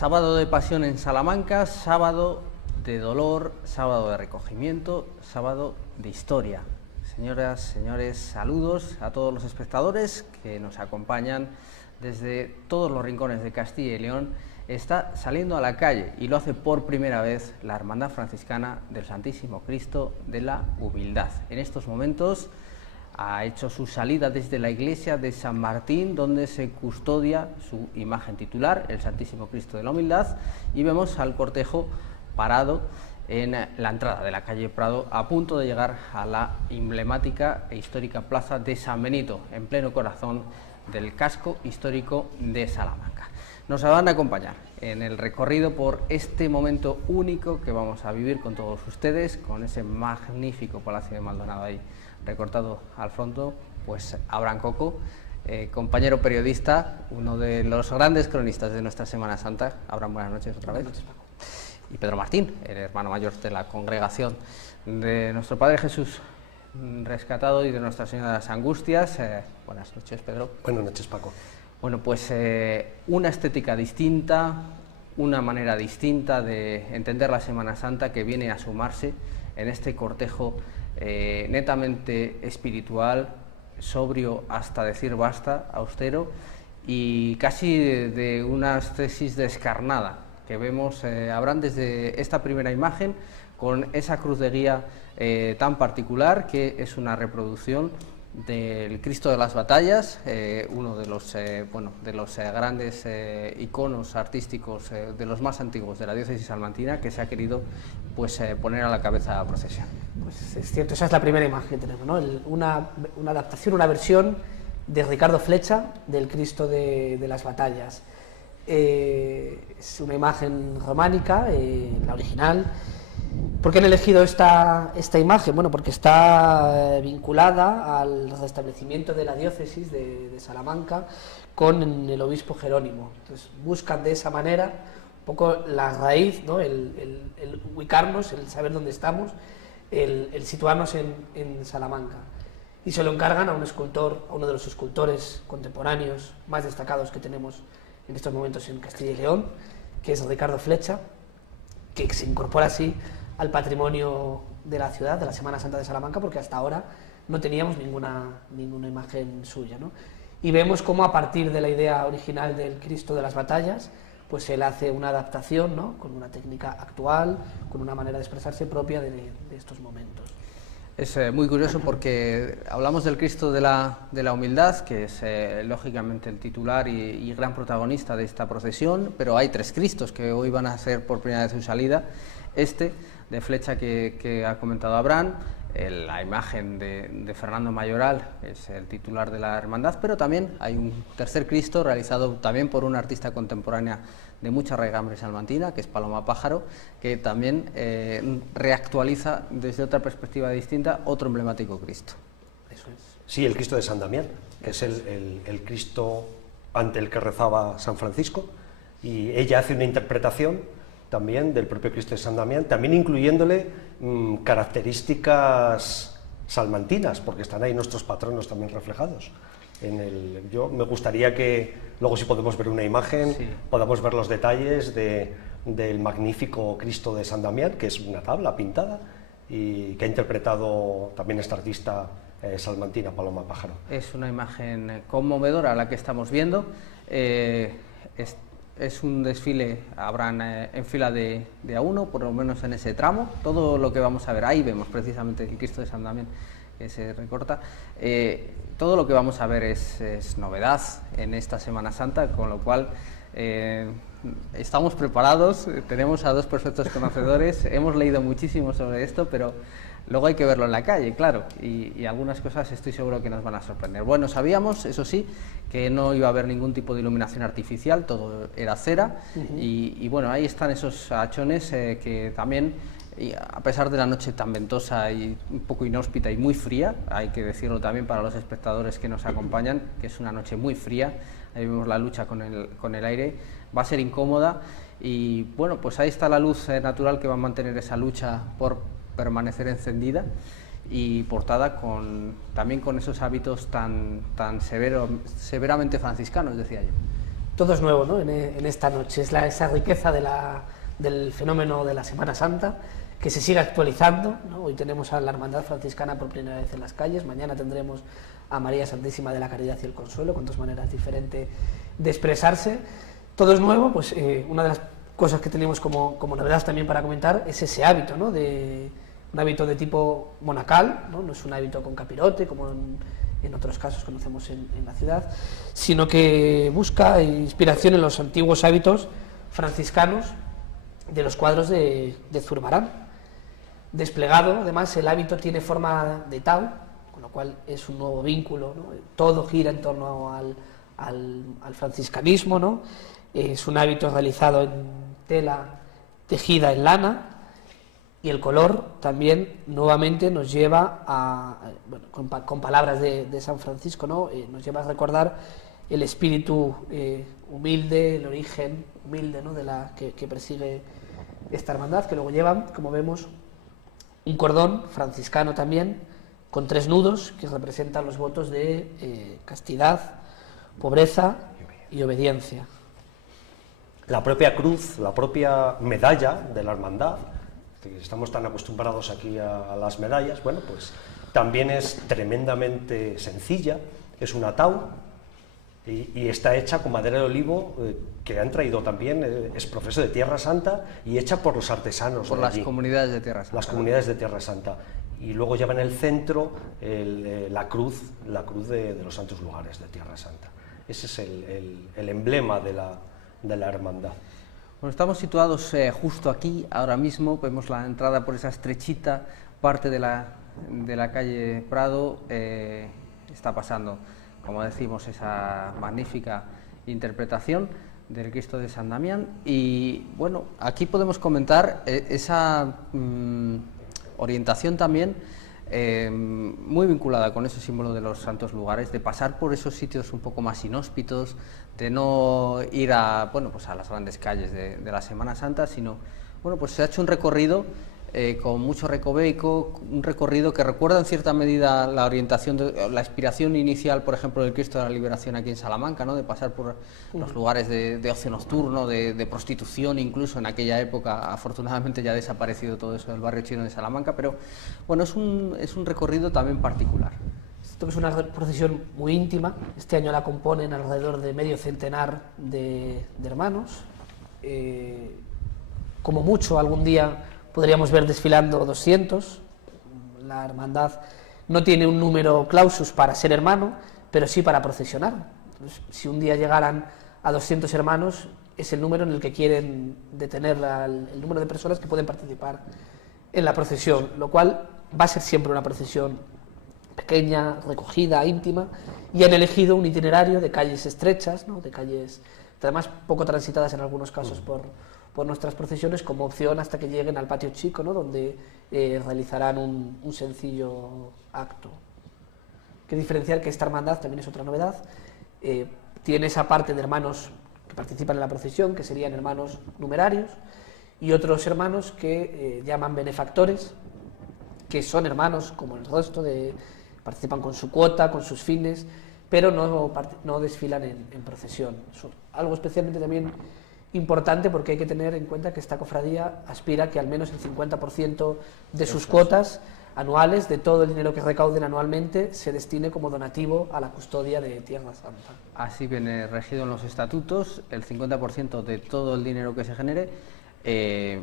Sábado de Pasión en Salamanca, sábado de dolor, sábado de recogimiento, sábado de historia. Señoras, señores, saludos a todos los espectadores que nos acompañan desde todos los rincones de Castilla y León. Está saliendo a la calle y lo hace por primera vez la Hermandad Franciscana del Santísimo Cristo de la Humildad. En estos momentos ha hecho su salida desde la iglesia de San Martín, donde se custodia su imagen titular, el Santísimo Cristo de la Humildad, y vemos al cortejo parado en la entrada de la calle Prado, a punto de llegar a la emblemática e histórica plaza de San Benito, en pleno corazón del casco histórico de Salamanca. Nos van a acompañar en el recorrido por este momento único que vamos a vivir con todos ustedes, con ese magnífico Palacio de Maldonado ahí recortado al fondo, pues Abraham Coco, compañero periodista, uno de los grandes cronistas de nuestra Semana Santa. Abraham, buenas noches otra vez. Buenas noches, Paco. Y Pedro Martín, el hermano mayor de la congregación de nuestro Padre Jesús rescatado y de Nuestra Señora de las Angustias. Buenas noches, Pedro. Buenas noches, Paco. Bueno, pues una estética distinta, una manera distinta de entender la Semana Santa que viene a sumarse en este cortejo netamente espiritual, sobrio hasta decir basta, austero y casi de una tesis descarnada que vemos, Abraham, desde esta primera imagen con esa cruz de guía tan particular que es una reproducción del Cristo de las Batallas, uno de los grandes iconos artísticos de los más antiguos de la diócesis salmantina, que se ha querido poner a la cabeza de la procesión. Pues es cierto, esa es la primera imagen que tenemos, ¿no? Una adaptación, una versión de Ricardo Flecha del Cristo de las Batallas. Es una imagen románica, la original. ¿Por qué han elegido esta imagen? Bueno, porque está vinculada al restablecimiento de la diócesis de Salamanca con el obispo Jerónimo. Entonces buscan de esa manera un poco la raíz, ¿no? el ubicarnos, el saber dónde estamos, el situarnos en Salamanca. Y se lo encargan a un escultor, a uno de los escultores contemporáneos más destacados que tenemos en estos momentos en Castilla y León, que es Ricardo Flecha, que se incorpora así al patrimonio de la ciudad, de la Semana Santa de Salamanca, porque hasta ahora no teníamos ninguna imagen suya, ¿no? Y vemos cómo a partir de la idea original del Cristo de las Batallas, pues él hace una adaptación, ¿no? Con una técnica actual, con una manera de expresarse propia de estos momentos. Es muy curioso porque hablamos del Cristo de la Humildad, que es lógicamente el titular y gran protagonista de esta procesión, pero hay tres Cristos que hoy van a hacer por primera vez su salida. Este de Flecha que ha comentado Abraham, la imagen de Fernando Mayoral, que es el titular de la hermandad, pero también hay un tercer Cristo realizado también por una artista contemporánea de mucha raigambre salmantina, que es Paloma Pájaro, que también reactualiza desde otra perspectiva distinta otro emblemático Cristo. Eso es. Sí, el Cristo de San Damián, que es el Cristo ante el que rezaba San Francisco, y ella hace una interpretación también del propio Cristo de San Damián, también incluyéndole características salmantinas, porque están ahí nuestros patronos también reflejados. Yo me gustaría que luego, si podemos ver una imagen, sí, podamos ver los detalles del magnífico Cristo de San Damián, que es una tabla pintada y que ha interpretado también esta artista salmantina, Paloma Pájaro. Es una imagen conmovedora la que estamos viendo. Es un desfile, habrán en fila de A1, por lo menos en ese tramo. Todo lo que vamos a ver, ahí vemos precisamente el Cristo de San Damián que se recorta. Todo lo que vamos a ver es novedad en esta Semana Santa, con lo cual estamos preparados, tenemos a dos perfectos conocedores, hemos leído muchísimo sobre esto, pero luego hay que verlo en la calle, claro, y algunas cosas estoy seguro que nos van a sorprender. Bueno, sabíamos, eso sí, que no iba a haber ningún tipo de iluminación artificial, todo era cera, y bueno, ahí están esos hachones que también, y a pesar de la noche tan ventosa y un poco inhóspita y muy fría, hay que decirlo también para los espectadores que nos acompañan, que es una noche muy fría, ahí vemos la lucha con el aire, va a ser incómoda, y bueno, pues ahí está la luz natural que va a mantener esa lucha por permanecer encendida, y portada también con esos hábitos tan severamente franciscanos, decía yo. Todo es nuevo, ¿no? En esta noche. Es esa riqueza del fenómeno de la Semana Santa, que se sigue actualizando, ¿no? Hoy tenemos a la Hermandad Franciscana por primera vez en las calles, mañana tendremos a María Santísima de la Caridad y el Consuelo, con dos maneras diferentes de expresarse. Todo es nuevo, pues una de las cosas que tenemos como novedad también para comentar es ese hábito, ¿no? Un hábito de tipo monacal, ¿no? No es un hábito con capirote, como en otros casos conocemos en la ciudad, sino que busca inspiración en los antiguos hábitos franciscanos de los cuadros de Zurbarán. Desplegado, además, el hábito tiene forma de tau, con lo cual es un nuevo vínculo, ¿no? Todo gira en torno al franciscanismo, ¿no? Es un hábito realizado en tela tejida en lana, y el color también nuevamente nos lleva a, bueno, con palabras de San Francisco, ¿no? Nos lleva a recordar el espíritu humilde, el origen humilde, ¿no? que persigue esta hermandad, que luego llevan, como vemos, un cordón franciscano también, con 3 nudos que representan los votos de castidad, pobreza y obediencia. La propia cruz, la propia medalla de la hermandad, estamos tan acostumbrados aquí a las medallas, bueno, pues también es tremendamente sencilla, es una tau y está hecha con madera de olivo que han traído también, es proceso de Tierra Santa y hecha por los artesanos. Por las comunidades de Tierra Santa. Las comunidades de Tierra Santa. Y luego lleva en el centro la cruz de los santos lugares de Tierra Santa. Ese es el emblema de la hermandad. Bueno, estamos situados justo aquí, ahora mismo, vemos la entrada por esa estrechita parte de la calle Prado, está pasando, como decimos, esa magnífica interpretación del Cristo de San Damián, y bueno, aquí podemos comentar esa orientación también muy vinculada con ese símbolo de los santos lugares, de pasar por esos sitios un poco más inhóspitos, de no ir a, bueno, pues a las grandes calles de la Semana Santa, sino, bueno, pues se ha hecho un recorrido con mucho recoveco, un recorrido que recuerda en cierta medida la orientación, la inspiración inicial, por ejemplo, del Cristo de la Liberación aquí en Salamanca, ¿no? De pasar por los lugares de ocio nocturno, de prostitución, incluso en aquella época. Afortunadamente ya ha desaparecido todo eso del barrio chino de Salamanca, pero bueno, es un recorrido también particular. Esto es una procesión muy íntima. Este año la componen alrededor de medio centenar de hermanos. Como mucho, algún día podríamos ver desfilando 200. La hermandad no tiene un número clausus para ser hermano, pero sí para procesionar. Entonces, si un día llegaran a 200 hermanos, es el número en el que quieren detener el número de personas que pueden participar en la procesión, lo cual va a ser siempre una procesión pequeña, recogida, íntima, y han elegido un itinerario de calles estrechas, ¿no? De calles, además poco transitadas en algunos casos por nuestras procesiones, como opción hasta que lleguen al patio chico, ¿no? Donde realizarán un sencillo acto. Hay que diferenciar que esta hermandad también es otra novedad, tiene esa parte de hermanos que participan en la procesión, que serían hermanos numerarios, y otros hermanos que llaman benefactores, que son hermanos como el resto, participan con su cuota, con sus fines, pero no desfilan en procesión. Eso, algo especialmente también importante, porque hay que tener en cuenta que esta cofradía aspira a que al menos el 50% de sus cuotas anuales, de todo el dinero que recauden anualmente, se destine como donativo a la custodia de Tierra Santa. Así viene regido en los estatutos, el 50% de todo el dinero que se genere,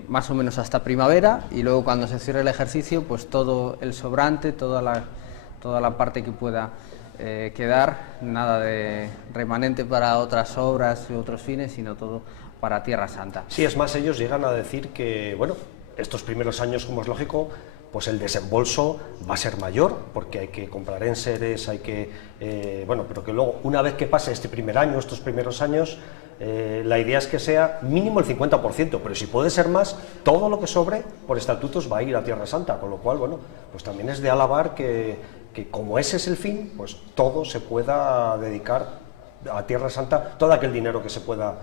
más o menos hasta primavera, y luego cuando se cierre el ejercicio, pues todo el sobrante, toda la parte que pueda quedar, nada de remanente para otras obras y otros fines, sino todo para Tierra Santa. Sí, es más, ellos llegan a decir que, bueno, estos primeros años, como es lógico, pues el desembolso va a ser mayor, porque hay que comprar enseres, hay que, bueno, pero que luego, una vez que pase este primer año, estos primeros años, la idea es que sea mínimo el 50%, pero si puede ser más, todo lo que sobre por estatutos va a ir a Tierra Santa, con lo cual, bueno, pues también es de alabar que como ese es el fin, pues todo se pueda dedicar a Tierra Santa, todo aquel dinero que se pueda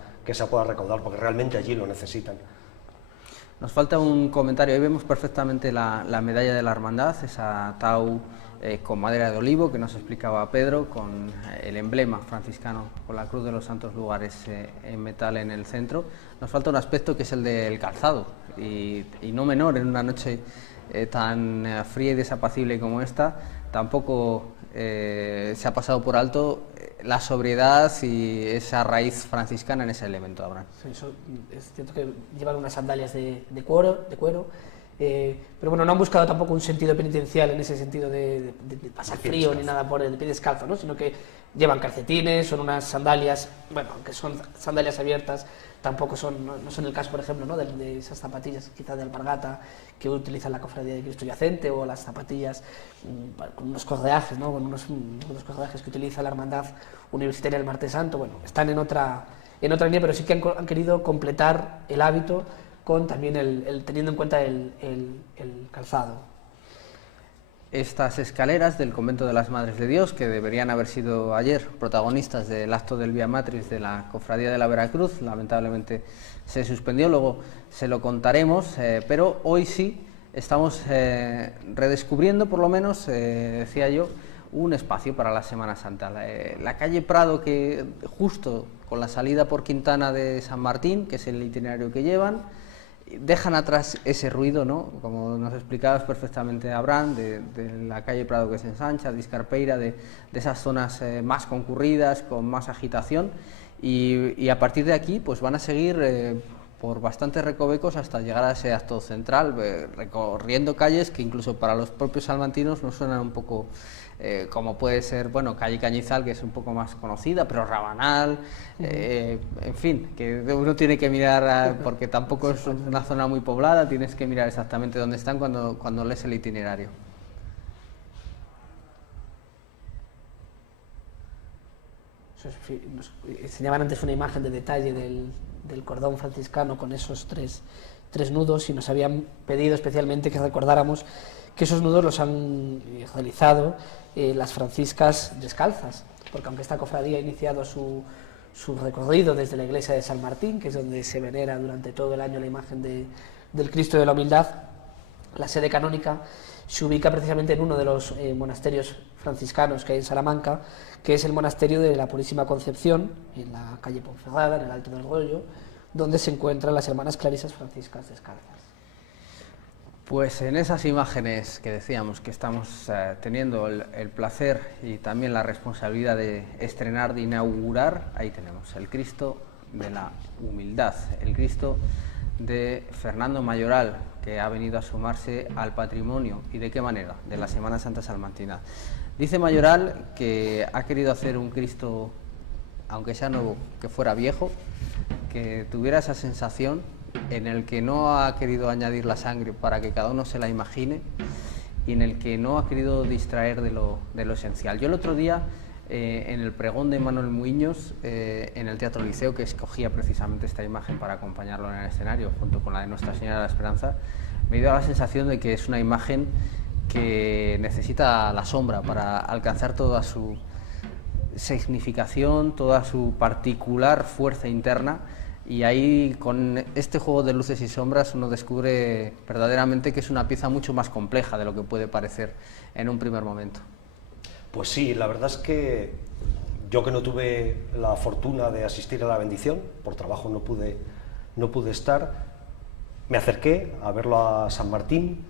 recaudar, porque realmente allí lo necesitan. Nos falta un comentario. Ahí vemos perfectamente la medalla de la hermandad, esa tau con madera de olivo que nos explicaba Pedro, con el emblema franciscano, con la cruz de los santos lugares en metal en el centro. Nos falta un aspecto que es el del calzado, y no menor en una noche tan fría y desapacible como esta. Tampoco se ha pasado por alto la sobriedad y esa raíz franciscana en ese elemento, Abraham. Sí, eso es cierto que llevan unas sandalias de cuero, pero bueno, no han buscado tampoco un sentido penitencial en ese sentido de pasar frío ni nada por el pie descalzo, ¿no? Sino que llevan calcetines, son unas sandalias, bueno, aunque son sandalias abiertas, tampoco son, no son el caso, por ejemplo, ¿no? de esas zapatillas quizás de alpargata que utiliza la Cofradía de Cristo Yacente, o las zapatillas con unos correajes, ¿no? Con unos correajes que utiliza la Hermandad Universitaria del Martes Santo. Bueno, están en otra línea, pero sí que han querido completar el hábito con también teniendo en cuenta el calzado. Estas escaleras del Convento de las Madres de Dios, que deberían haber sido ayer protagonistas del acto del Vía Matriz de la Cofradía de la Veracruz, lamentablemente se suspendió, luego se lo contaremos, pero hoy sí estamos redescubriendo, por lo menos, decía yo, un espacio para la Semana Santa. La calle Prado, que justo con la salida por Quintana de San Martín, que es el itinerario que llevan, dejan atrás ese ruido, ¿no? Como nos explicabas perfectamente, Abraham, de la calle Prado, que se ensancha, de Iscarpeira, de esas zonas más concurridas, con más agitación, y a partir de aquí pues van a seguir por bastantes recovecos hasta llegar a ese acto central, recorriendo calles que incluso para los propios salmantinos nos suenan un poco como puede ser, bueno, calle Cañizal, que es un poco más conocida, pero Rabanal, en fin, que uno tiene que mirar, porque tampoco es una zona muy poblada, tienes que mirar exactamente dónde están cuando lees el itinerario. Nos enseñaban antes una imagen de detalle del cordón franciscano con esos tres nudos, y nos habían pedido especialmente que recordáramos que esos nudos los han realizado las franciscas descalzas, porque aunque esta cofradía ha iniciado su recorrido desde la iglesia de San Martín, que es donde se venera durante todo el año la imagen del Cristo de la Humildad, la sede canónica se ubica precisamente en uno de los monasterios franciscanos que hay en Salamanca, que es el monasterio de la Purísima Concepción, en la calle Ponferrada, en el Alto del Rollo, donde se encuentran las hermanas clarisas franciscas descalzas. Pues en esas imágenes que decíamos que estamos teniendo el placer y también la responsabilidad de estrenar, de inaugurar, ahí tenemos el Cristo de la Humildad, el Cristo de Fernando Mayoral, que ha venido a sumarse al patrimonio. ¿Y de qué manera? De la Semana Santa salmantina. Dice Mayoral que ha querido hacer un Cristo, aunque sea nuevo, que fuera viejo, que tuviera esa sensación, en el que no ha querido añadir la sangre para que cada uno se la imagine, y en el que no ha querido distraer de lo esencial. Yo el otro día, en el pregón de Manuel Muiños, en el Teatro Liceo, que escogía precisamente esta imagen para acompañarlo en el escenario, junto con la de Nuestra Señora de la Esperanza, me dio la sensación de que es una imagen que necesita la sombra para alcanzar toda su significación, toda su particular fuerza interna. Y ahí, con este juego de luces y sombras, uno descubre verdaderamente que es una pieza mucho más compleja de lo que puede parecer en un primer momento. Pues sí, la verdad es que yo, que no tuve la fortuna de asistir a la bendición, por trabajo no pude estar, me acerqué a verlo a San Martín,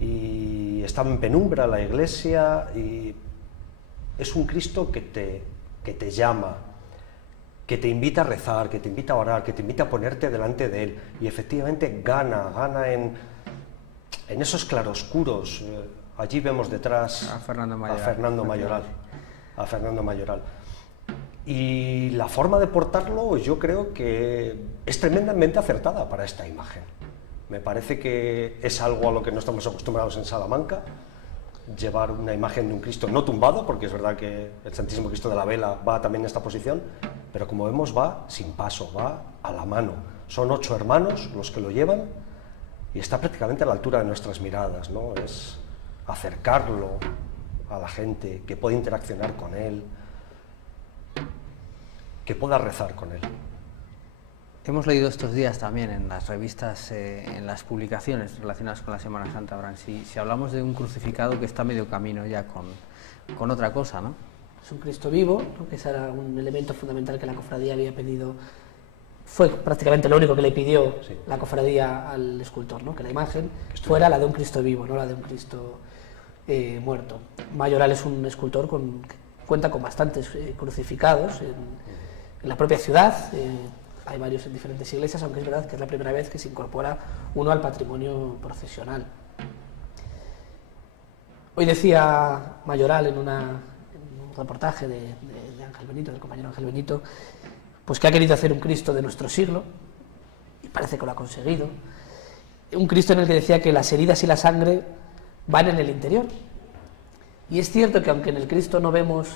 y estaba en penumbra la iglesia, y es un Cristo que te llama, que te invita a rezar, que te invita a orar, que te invita a ponerte delante de él, y efectivamente gana en esos claroscuros. Allí vemos detrás a Fernando Mayoral. Y la forma de portarlo, yo creo que es tremendamente acertada para esta imagen. Me parece que es algo a lo que no estamos acostumbrados en Salamanca, llevar una imagen de un Cristo no tumbado, porque es verdad que el Santísimo Cristo de la Vela va también en esta posición, pero como vemos va sin paso, va a la mano. Son 8 hermanos los que lo llevan, y está prácticamente a la altura de nuestras miradas, ¿no? Es acercarlo a la gente, que pueda interaccionar con él, que pueda rezar con él. Hemos leído estos días también en las revistas, en las publicaciones relacionadas con la Semana Santa, Abraham, si hablamos de un crucificado que está medio camino ya con otra cosa, ¿no? Es un Cristo vivo, ¿no? Que ese era un elemento fundamental que la cofradía había pedido, fue prácticamente lo único que le pidió la cofradía al escultor, ¿no? Que la imagen fuera la de un Cristo vivo, no la de un Cristo muerto. Mayoral es un escultor que cuenta con bastantes crucificados en la propia ciudad. Hay varios en diferentes iglesias, aunque es verdad que es la primera vez que se incorpora uno al patrimonio procesional. Hoy decía Mayoral en un reportaje de Ángel Benito, del compañero Ángel Benito, pues que ha querido hacer un Cristo de nuestro siglo, y parece que lo ha conseguido. Un Cristo en el que decía que las heridas y la sangre van en el interior. Y es cierto que aunque en el Cristo no vemos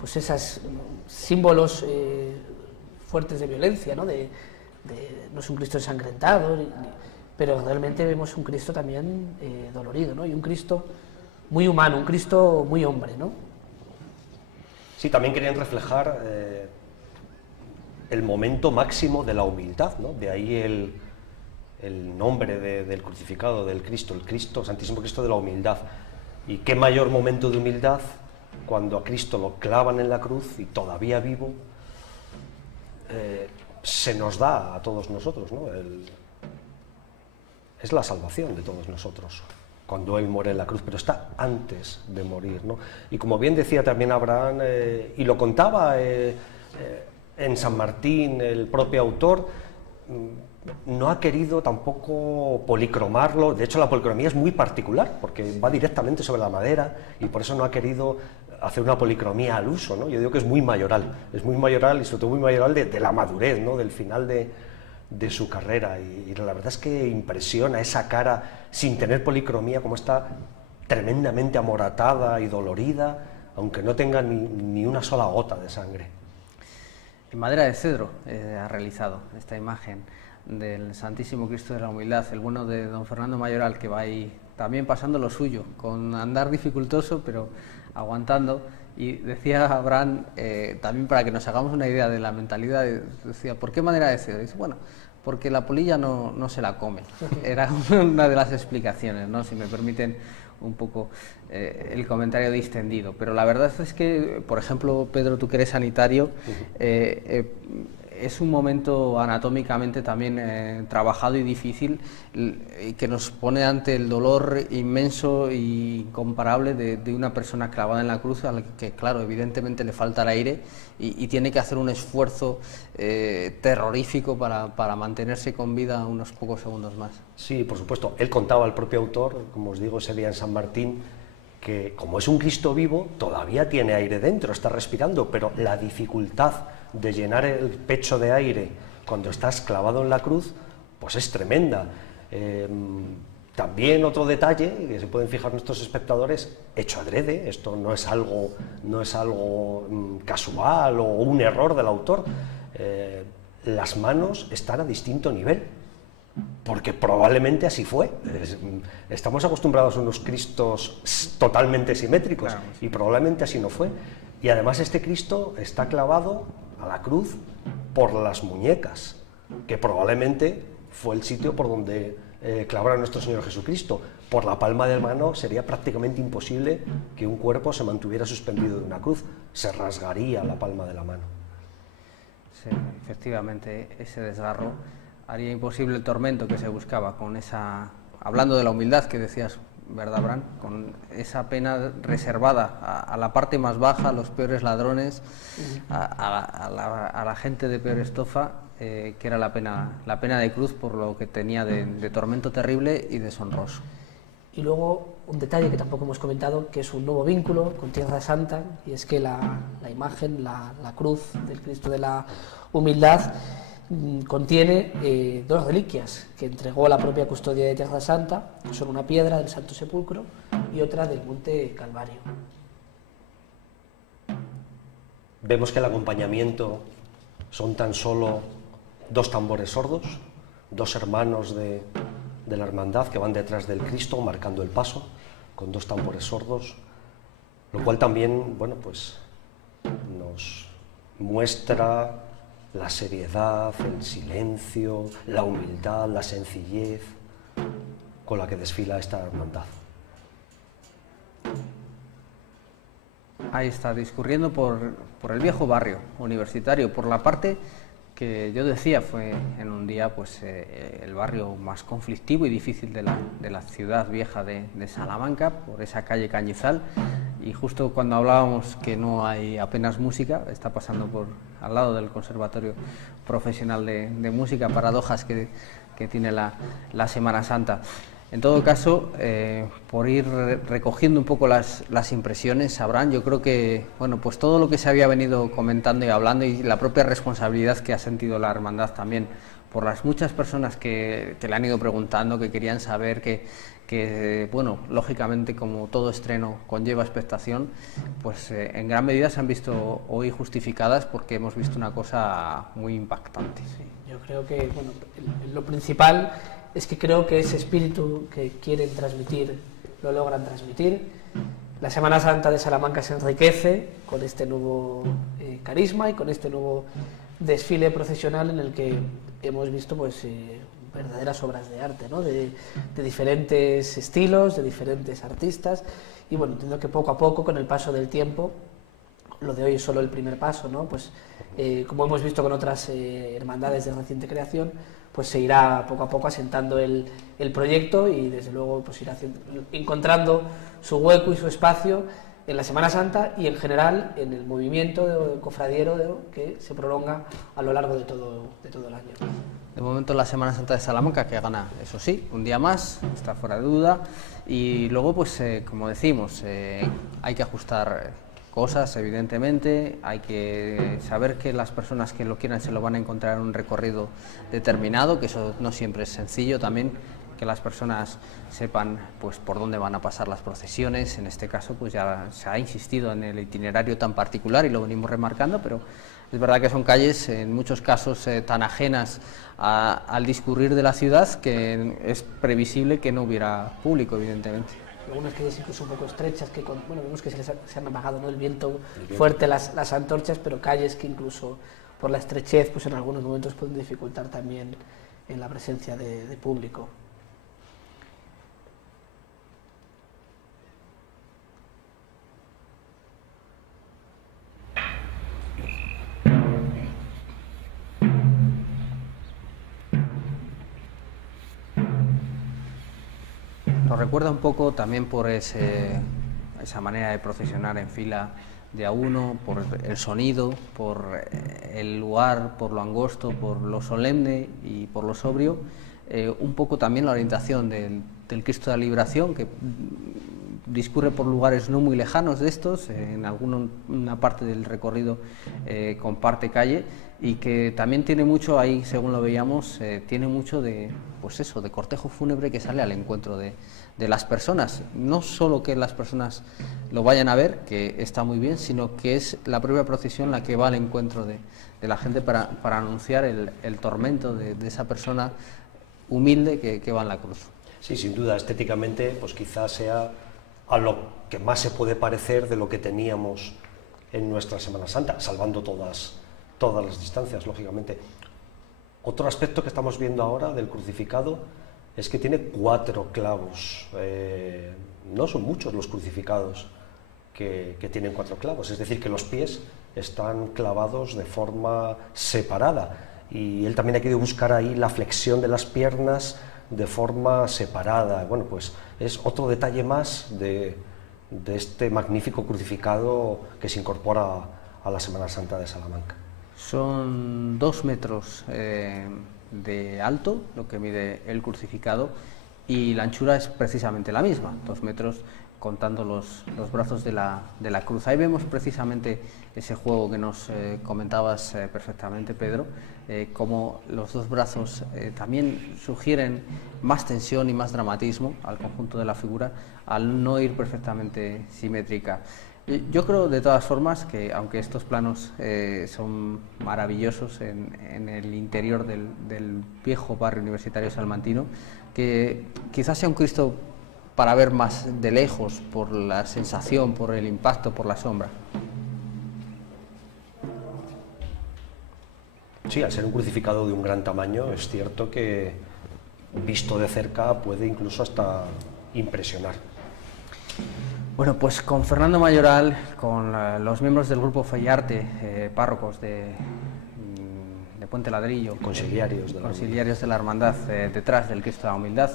pues esos símbolos fuertes de violencia, ¿no? No es un Cristo ensangrentado, pero realmente vemos un Cristo también dolorido, ¿no? Y un Cristo muy humano, un Cristo muy hombre, ¿no? Sí, también querían reflejar el momento máximo de la humildad, ¿no? De ahí el nombre del crucificado, del Cristo, el Cristo, Santísimo Cristo de la humildad. Y qué mayor momento de humildad cuando a Cristo lo clavan en la cruz y todavía vivo, se nos da a todos nosotros, ¿no? Es la salvación de todos nosotros cuando Él muere en la cruz, pero está antes de morir, ¿no? Y como bien decía también Abraham, y lo contaba en San Martín el propio autor, no ha querido tampoco policromarlo. De hecho, la policromía es muy particular porque va directamente sobre la madera y por eso no ha querido hacer una policromía al uso, ¿no? Yo digo que es muy mayoral y sobre todo muy mayoral de la madurez, ¿no? Del final de su carrera, y la verdad es que impresiona esa cara sin tener policromía, como está tremendamente amoratada y dolorida, aunque no tenga ni una sola gota de sangre. En madera de cedro ha realizado esta imagen del Santísimo Cristo de la Humildad, el bueno de don Fernando Mayoral, que va ahí también pasando lo suyo, con andar dificultoso, pero aguantando. Y decía Abraham, también para que nos hagamos una idea de la mentalidad, decía, ¿por qué madera de cedro? Y dice, bueno, porque la polilla no se la come. Era una de las explicaciones, ¿no? Si me permiten un poco el comentario distendido. Pero la verdad es que, por ejemplo, Pedro, tú que eres sanitario, es un momento anatómicamente también trabajado y difícil, que nos pone ante el dolor inmenso e incomparable de una persona clavada en la cruz, a la que, claro, evidentemente le falta el aire y tiene que hacer un esfuerzo terrorífico para mantenerse con vida unos pocos segundos más. Sí, por supuesto. Él contaba, el propio autor, como os digo, ese día en San Martín, que como es un Cristo vivo, todavía tiene aire dentro, está respirando, pero la dificultad de llenar el pecho de aire cuando estás clavado en la cruz, pues es tremenda. También otro detalle que se pueden fijar nuestros espectadores, hecho adrede, esto no es algo casual o un error del autor, las manos están a distinto nivel, porque probablemente así fue. Estamos acostumbrados a unos Cristos totalmente simétricos, claro, y probablemente así no fue. Y además este Cristo está clavado a la cruz por las muñecas, que probablemente fue el sitio por donde clavaron a nuestro Señor Jesucristo. Por la palma de la mano sería prácticamente imposible que un cuerpo se mantuviera suspendido de una cruz, se rasgaría la palma de la mano. Sí, efectivamente, ese desgarro haría imposible el tormento que se buscaba con esa, hablando de la humildad que decías, ¿verdad, Abraham? Con esa pena reservada a la parte más baja, a los peores ladrones, a la gente de peor estofa, que era la pena de cruz por lo que tenía de tormento terrible y deshonroso. Y luego un detalle que tampoco hemos comentado, que es un nuevo vínculo con Tierra Santa, y es que la imagen, la cruz del Cristo de la Humildad, contiene dos reliquias que entregó la propia custodia de Tierra Santa, que son una piedra del Santo Sepulcro y otra del Monte Calvario. Vemos que el acompañamiento son tan solo dos tambores sordos, dos hermanos de la hermandad que van detrás del Cristo marcando el paso con dos tambores sordos, lo cual también, bueno, pues nos muestra la seriedad, el silencio, la humildad, la sencillez con la que desfila esta hermandad. Ahí está, discurriendo por el viejo barrio universitario, por la parte que yo decía fue en un día pues el barrio más conflictivo y difícil de la ciudad vieja de Salamanca, por esa calle Cañizal, y justo cuando hablábamos que no hay apenas música, está pasando al lado del Conservatorio Profesional de Música, paradojas que tiene la Semana Santa. En todo caso, por ir recogiendo un poco las impresiones, Abraham, yo creo que bueno, pues todo lo que se había venido comentando y hablando, y la propia responsabilidad que ha sentido la hermandad también por las muchas personas que le han ido preguntando, que querían saber, que bueno, lógicamente como todo estreno conlleva expectación, pues en gran medida se han visto hoy justificadas, porque hemos visto una cosa muy impactante. Sí, yo creo que bueno, lo principal es que creo que ese espíritu que quieren transmitir lo logran transmitir. La Semana Santa de Salamanca se enriquece con este nuevo carisma y con este nuevo desfile procesional en el que hemos visto pues verdaderas obras de arte, ¿no? de diferentes estilos, de diferentes artistas, y bueno, entiendo que poco a poco, con el paso del tiempo, lo de hoy es solo el primer paso, ¿no? Pues como hemos visto con otras hermandades de reciente creación, pues se irá poco a poco asentando el proyecto, y desde luego pues irá encontrando su hueco y su espacio en la Semana Santa y en general en el movimiento cofradiero que se prolonga a lo largo de todo el año. De momento la Semana Santa de Salamanca, que gana, eso sí, un día más, está fuera de duda, y luego pues como decimos, hay que ajustar cosas, evidentemente, hay que saber que las personas que lo quieran se lo van a encontrar en un recorrido determinado, que eso no siempre es sencillo, también que las personas sepan pues por dónde van a pasar las procesiones. En este caso pues ya se ha insistido en el itinerario tan particular y lo venimos remarcando, pero es verdad que son calles en muchos casos tan ajenas al discurrir de la ciudad que es previsible que no hubiera público, evidentemente. Algunas calles incluso un poco estrechas, que bueno, vemos que se han apagado, ¿no? El viento fuerte, las antorchas, pero calles que incluso por la estrechez pues en algunos momentos pueden dificultar también en la presencia de público. Nos recuerda un poco también por esa manera de procesionar en fila de a uno, por el sonido, por el lugar, por lo angosto, por lo solemne y por lo sobrio, un poco también la orientación del Cristo de la Liberación, que discurre por lugares no muy lejanos de estos, en una parte del recorrido comparte calle, y que también tiene mucho, ahí según lo veíamos, tiene mucho de, pues eso, de cortejo fúnebre que sale al encuentro de las personas. No solo que las personas lo vayan a ver, que está muy bien, sino que es la propia procesión la que va al encuentro de la gente para anunciar el tormento de esa persona humilde que va en la cruz. Sí, sin duda, estéticamente pues quizás sea a lo que más se puede parecer de lo que teníamos en nuestra Semana Santa, salvando todas las distancias, lógicamente. Otro aspecto que estamos viendo ahora del crucificado es que tiene 4 clavos. No son muchos los crucificados que tienen 4 clavos, es decir, que los pies están clavados de forma separada, y él también ha querido buscar ahí la flexión de las piernas de forma separada. Bueno, pues es otro detalle más de este magnífico crucificado que se incorpora a la Semana Santa de Salamanca. Son 2 metros de alto lo que mide el crucificado, y la anchura es precisamente la misma, 2 metros contando los brazos de la cruz. Ahí vemos precisamente ese juego que nos comentabas perfectamente, Pedro, cómo los 2 brazos también sugieren más tensión y más dramatismo al conjunto de la figura, al no ir perfectamente simétrica. Yo creo de todas formas que, aunque estos planos son maravillosos en el interior del viejo barrio universitario salmantino, que quizás sea un Cristo para ver más de lejos, por la sensación, por el impacto, por la sombra. Sí, al ser un crucificado de un gran tamaño, es cierto que visto de cerca puede incluso hasta impresionar. Bueno, pues con Fernando Mayoral, con los miembros del grupo Fayarte, párrocos de Puente Ladrillo, Consiliarios de la Hermandad, detrás del Cristo de la Humildad,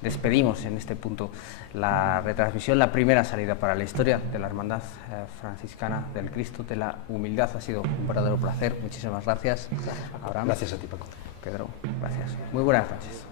despedimos en este punto la retransmisión, la primera salida para la historia de la Hermandad Franciscana del Cristo de la Humildad. Ha sido un verdadero placer. Muchísimas gracias, Abraham. Gracias a ti, Paco. Pedro, gracias. Muy buenas noches.